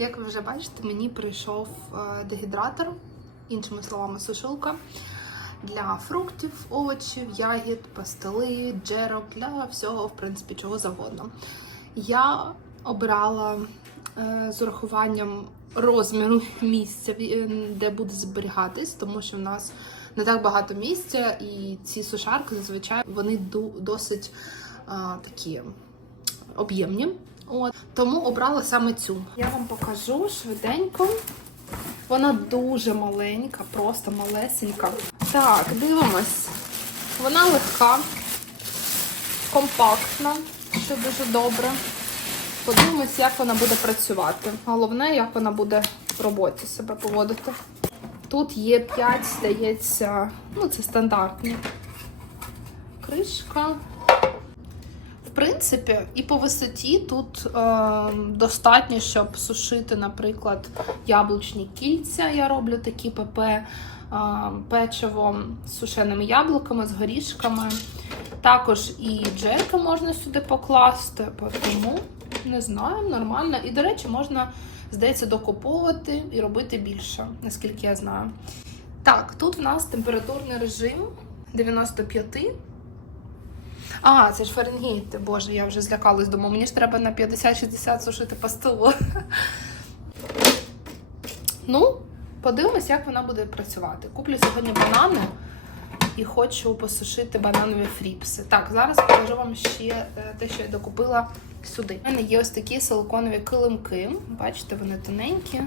Як ви вже бачите, мені прийшов е, дегідратор, іншими словами, сушилка для фруктів, овочів, ягід, пастили, джерок, для всього, в принципі, чого завгодно. Я обрала е, з урахуванням розміру місця, е, де буде зберігатись, тому що в нас не так багато місця, і ці сушарки зазвичай вони досить а, такі об'ємні. От тому обрала саме цю. Я вам покажу швиденько. Вона дуже маленька, просто малесенька. Так, дивимось. Вона легка, компактна, що дуже добре. Подивимось, як вона буде працювати. Головне, як вона буде в роботі себе поводити. Тут є 5, здається, ну це стандартні. Кришка. Принципі, і по висоті тут е, достатньо, щоб сушити, наприклад, яблучні кільця. Я роблю такі ПП е, печиво з сушеними яблуками, з горішками. Також і джерки можна сюди покласти, тому не знаю, нормально. І, до речі, можна, здається, докуповувати і робити більше, наскільки я знаю. Так, тут в нас температурний режим 95. А, це ж Фаренгейт. Боже, я вже злякалась, думаю, мені ж треба на 50-60 сушити по столу. Ну, подивимось, як вона буде працювати. Куплю сьогодні банани і хочу посушити бананові фріпси. Так, зараз покажу вам ще е, те, що я докупила сюди. У мене є ось такі силиконові килимки. Бачите, вони тоненькі.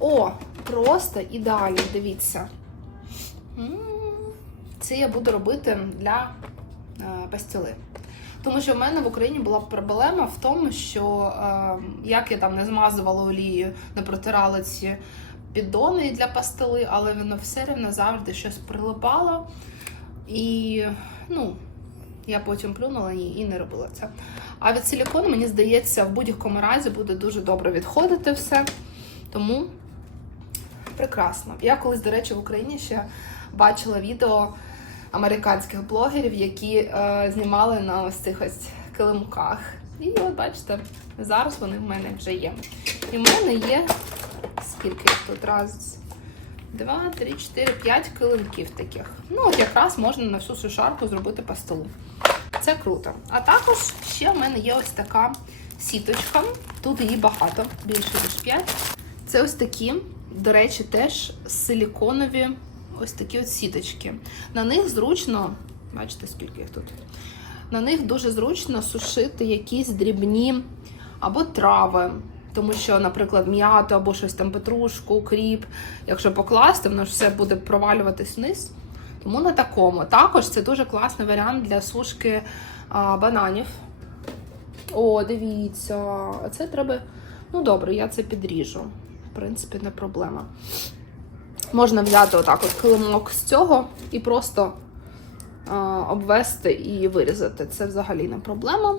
О, просто ідеально, дивіться. Це я буду робити для е, пастили. Тому що в мене в Україні була проблема в тому, що е, як я там не змазувала олією, не протирала ці піддони для пастили, але воно все рівно завжди щось прилипало. І ну, я потім плюнула і, і не робила це. А від силікону, мені здається, в будь-якому разі буде дуже добре відходити все. Тому прекрасно. Я колись, до речі, в Україні ще бачила відео американських блогерів, які е, знімали на ось цих ось килимках. І от бачите, зараз вони в мене вже є. І в мене є скільки тут? Раз, два, три, чотири, п'ять килимків таких. Ну, от якраз можна на всю сушарку зробити по столу. Це круто. А також ще в мене є ось така сіточка. Тут її багато, більше ніж 5. Це ось такі, до речі, теж силіконові ось такі от сіточки. На них зручно, бачите, скільки їх тут. На них дуже зручно сушити якісь дрібні або трави. Тому що, наприклад, м'яту або щось там петрушку, кріп, якщо покласти, воно ж все буде провалюватись вниз. Тому на такому. Також це дуже класний варіант для сушки а, бананів. О, дивіться, це треба. Ну, добре, я це підріжу. В принципі, не проблема. Можна взяти отак от килимок з цього і просто а, обвести і вирізати. Це взагалі не проблема.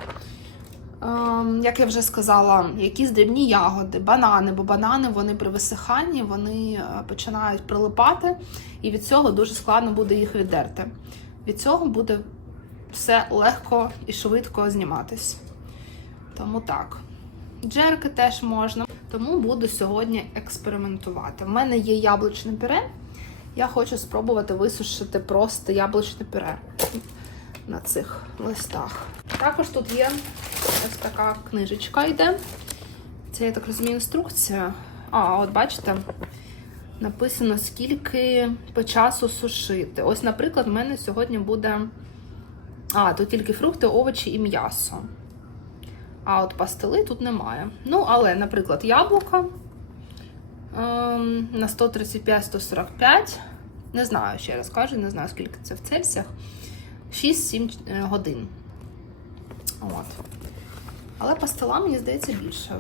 Ем, Як я вже сказала, якісь дрібні ягоди, банани, бо банани вони при висиханні вони е, починають прилипати, і від цього дуже складно буде їх віддерти. Від цього буде все легко і швидко зніматись. Тому так. Джерки теж можна. Тому буду сьогодні експериментувати. У мене є яблучне пюре. Я хочу спробувати висушити просто яблучне пюре на цих листах. Також тут є ось така книжечка йде. Це, я так розумію, інструкція. А, от бачите, написано, скільки по часу сушити. Ось, наприклад, в мене сьогодні буде. А, тут тільки фрукти, овочі і м'ясо. А от пастили тут немає. Ну, але, наприклад, яблука ем, на 135-145. Не знаю, ще раз кажу, не знаю, скільки це в Цельсіях. 6-7 е, годин. От. Але пастила, мені здається, більше.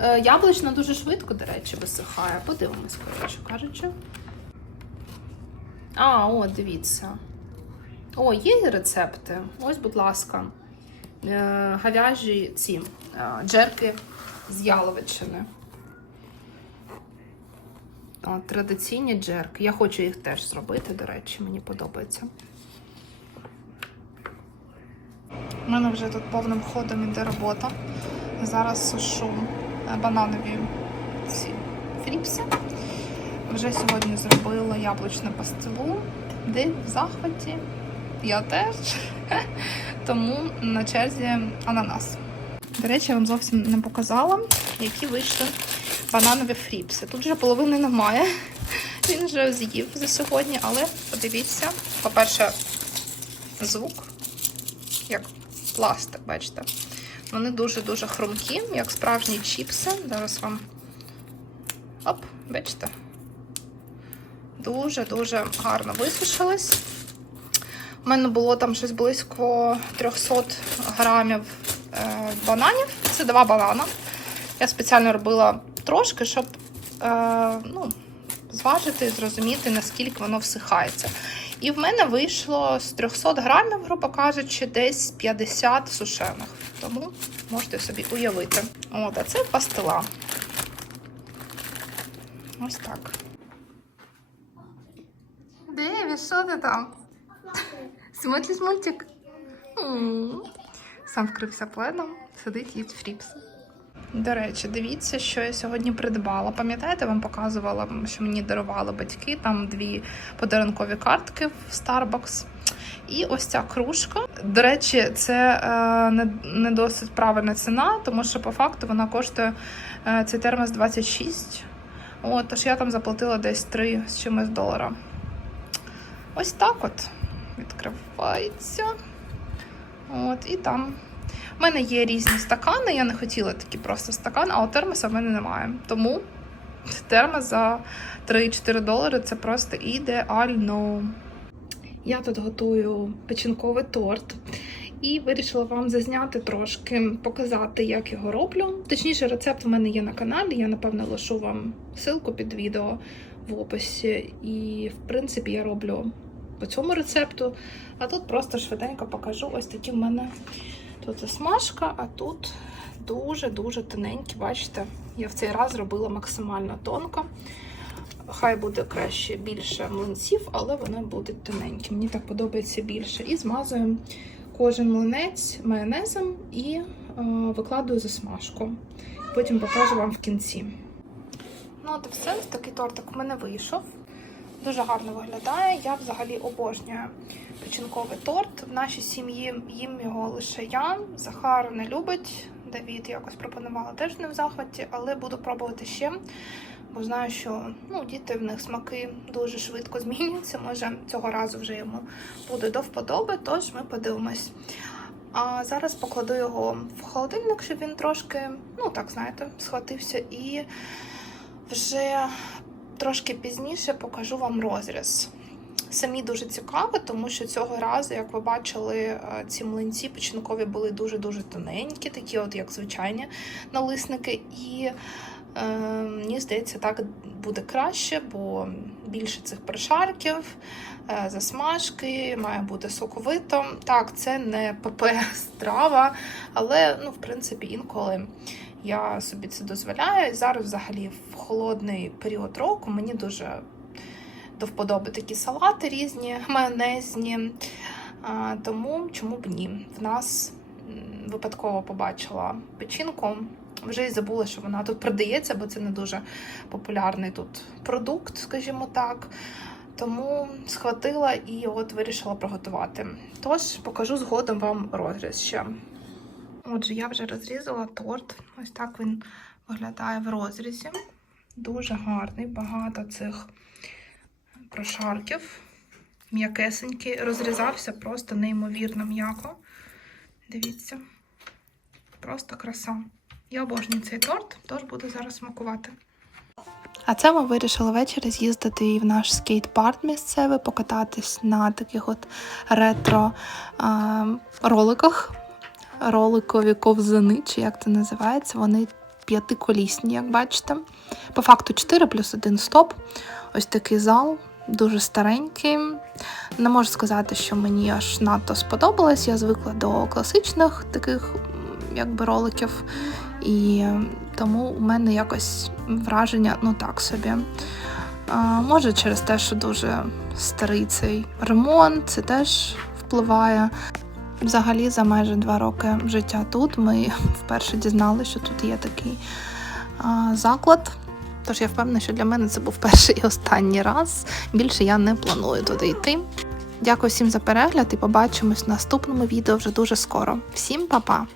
Е, Яблучна дуже швидко, до речі, висихає. Подивимось, коротше кажучи. А, о, дивіться. О, є рецепти. Ось, будь ласка. Е, Говяжі ці е, джерки з яловичини. Традиційні джерки. Я хочу їх теж зробити, до речі, мені подобається. У мене вже тут повним ходом іде робота. Зараз сушу е, е, бананові ці фріпси. Вже сьогодні зробила яблучну пастилу. Де в захваті. Я теж. Тому на черзі ананас. До речі, я вам зовсім не показала, які вийшли бананові фріпси. Тут вже половини немає. Він вже з'їв за сьогодні, але подивіться, по-перше, звук, як пластик, бачите. Вони дуже-дуже хрумкі, як справжні чіпси. Зараз вам. Оп, бачите? Дуже-дуже гарно висушились. У мене було там щось близько 300 грамів е, бананів. Це два банана. Я спеціально робила трошки, щоб е, ну, зважити і зрозуміти, наскільки воно всихається. І в мене вийшло з 300 грамів, грубо кажучи, десь 50 сушених. Тому можете собі уявити. От, а це пастила. Ось так. Деві, що ти там? Смотриш мультик? Сам вкрився пледом, сидить, їсть фріпси. До речі, дивіться, що я сьогодні придбала. Пам'ятаєте, вам показувала, що мені дарували батьки там дві подарункові картки в Starbucks. І ось ця кружка. До речі, це е, не, не досить правильна ціна, тому що по факту вона коштує е, цей термос 26. От, тож я там заплатила десь 3 з чимось долара. Ось так от відкривається. От, і там. У мене є різні стакани. Я не хотіла такі просто стакан, а термоса в мене немає. Тому термос за 3-4 долари це просто ідеально. Я тут готую печінковий торт і вирішила вам зазняти трошки, показати, як його роблю. Точніше, рецепт у мене є на каналі. Я напевно лишу вам ссылку під відео в описі. І, в принципі, я роблю по цьому рецепту. А тут просто швиденько покажу ось такі в мене тут засмажка, а тут дуже-дуже тоненькі. Бачите, я в цей раз зробила максимально тонко. Хай буде краще більше млинців, але вони будуть тоненькі. Мені так подобається більше. І змазуємо кожен млинець майонезом і е, викладую засмажку. Потім покажу вам в кінці. Ну, от все, такий тортик в мене вийшов. Дуже гарно виглядає. Я взагалі обожнюю печінковий торт. В нашій сім'ї їм його лише я. Захар не любить. Давід якось пропонувала теж не в захваті, але буду пробувати ще. Бо знаю, що ну, діти в них смаки дуже швидко змінюються. Може, цього разу вже йому буде до вподоби, тож ми подивимось. А зараз покладу його в холодильник, щоб він трошки, ну так знаєте, схватився. І вже трошки пізніше покажу вам розріз. Самі дуже цікаво, тому що цього разу, як ви бачили, е, ці млинці печінкові були дуже-дуже тоненькі, такі, от як звичайні налисники. І е, мені здається, так буде краще, бо більше цих прошарків, е, засмажки, має бути соковито. Так, це не ПП страва, але ну, в принципі інколи. Я собі це дозволяю. Зараз, взагалі, в холодний період року мені дуже до вподоби такі салати різні, майонезні. Тому чому б ні? В нас випадково побачила печінку. Вже й забула, що вона тут продається, бо це не дуже популярний тут продукт, скажімо так. Тому схватила і от вирішила приготувати. Тож покажу згодом вам розріз ще. Отже, я вже розрізала торт. Ось так він виглядає в розрізі. Дуже гарний, багато цих прошарків. М'якесенький. Розрізався просто неймовірно м'яко. Дивіться. Просто краса. Я обожнюю цей торт, тож буду зараз смакувати. А це ми вирішили ввечері з'їздити в наш скейт-парк місцевий, покататись на таких от ретро а, роликах роликові ковзани, чи як це називається, вони п'ятиколісні, як бачите. По факту 4 плюс 1 стоп. Ось такий зал, дуже старенький. Не можу сказати, що мені аж надто сподобалось. Я звикла до класичних таких якби роликів. І тому у мене якось враження, ну так собі. А, може, через те, що дуже старий цей ремонт, це теж впливає. Взагалі, за майже два роки життя тут ми вперше дізналися, що тут є такий заклад. Тож я впевнена, що для мене це був перший і останній раз. Більше я не планую туди йти. Дякую всім за перегляд і побачимось в наступному відео вже дуже скоро. Всім па-па!